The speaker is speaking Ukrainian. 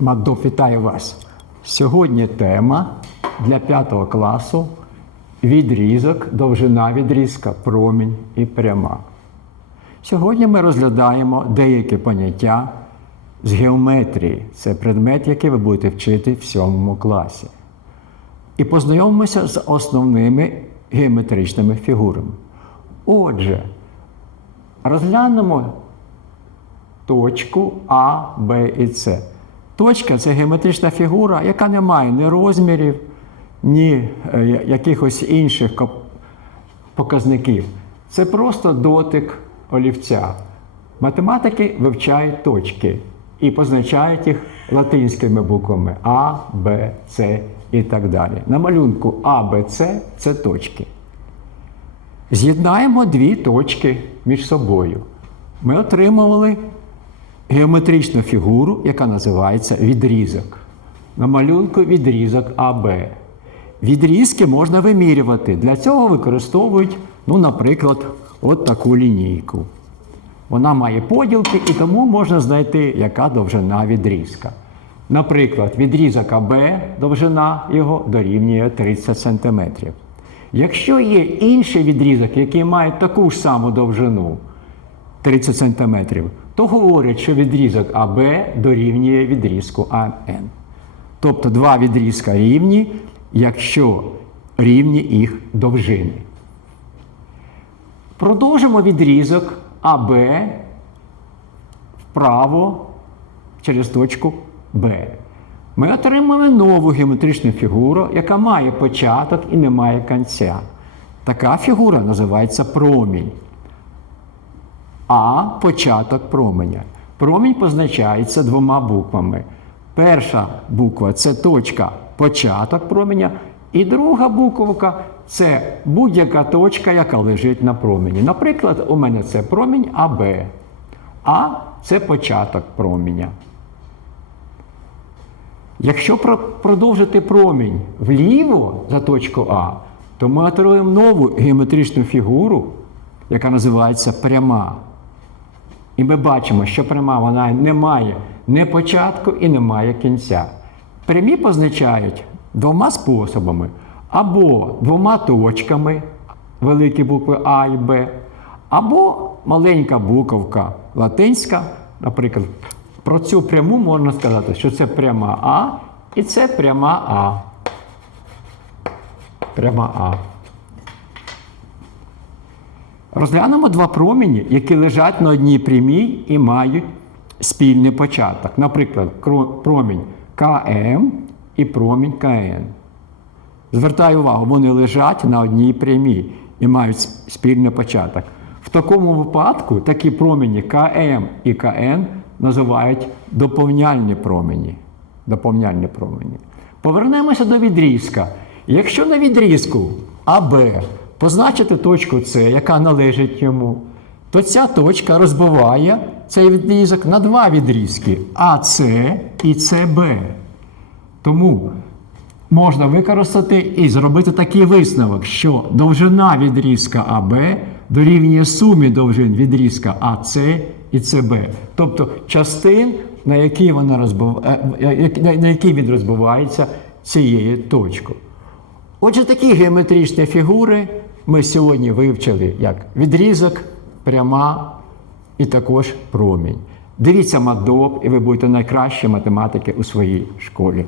Мадоп, вітаю вас. Сьогодні тема для 5 класу відрізок, довжина відрізка, промінь і пряма. Сьогодні ми розглядаємо деякі поняття з геометрії. Це предмет, який ви будете вчити в 7 класі. І познайомимося з основними геометричними фігурами. Отже, розглянемо точку А, Б і С. Точка це геометрична фігура, яка не має ні розмірів, ні е, якихось інших показників. Це просто дотик олівця. Математики вивчають точки і позначають їх латинськими буквами А, Б, С і так далі. На малюнку А, Б, С це точки. З'єднаємо дві точки між собою. Ми отримували геометричну фігуру, яка називається відрізок. На малюнку відрізок АБ. Відрізки можна вимірювати. Для цього використовують, ну, наприклад, от таку лінійку. Вона має поділки, і тому можна знайти, яка довжина відрізка. Наприклад, відрізок АБ, довжина його дорівнює 30 см. Якщо є інший відрізок, який має таку ж саму довжину, 30 см, то говорять, що відрізок АБ дорівнює відрізку АН. Тобто два відрізка рівні, якщо рівні їх довжини. Продовжимо відрізок АБ вправо через точку Б. Ми отримали нову геометричну фігуру, яка має початок і не має кінця. Така фігура називається промінь. А початок променя. Промінь позначається двома буквами. Перша буква це точка початок променя, і друга буковка це будь-яка точка, яка лежить на промені. Наприклад, у мене це промінь АБ. А це початок променя. Якщо продовжити промінь вліво за точку А, то ми отримаємо нову геометричну фігуру, яка називається пряма. І ми бачимо, що пряма вона не має ні початку і не має кінця. Прямі позначають двома способами: або двома точками, великі букви А і Б, або маленька буковка латинська, наприклад, про цю пряму можна сказати, що це пряма А і це пряма А. Пряма А. Розглянемо два промені, які лежать на одній прямій і мають спільний початок. Наприклад, промінь КМ і промінь КН. Звертаю увагу, вони лежать на одній прямій і мають спільний початок. В такому випадку такі промені КМ і КН називають доповняльні промені. Доповняльні промені. Повернемося до відрізка. Якщо на відрізку АБ позначити точку С, яка належить йому, то ця точка розбиває цей відрізок на два відрізки АС і СБ. Тому можна використати і зробити такий висновок, що довжина відрізка АБ дорівнює сумі довжин відрізка АС і СБ. Тобто частин, на які вона розбив... е, е, на які він розбивається цією точкою. Отже, такі геометричні фігури ми сьогодні вивчили як відрізок, пряма і також промінь. Дивіться мадоп, і ви будете найкращі математики у своїй школі.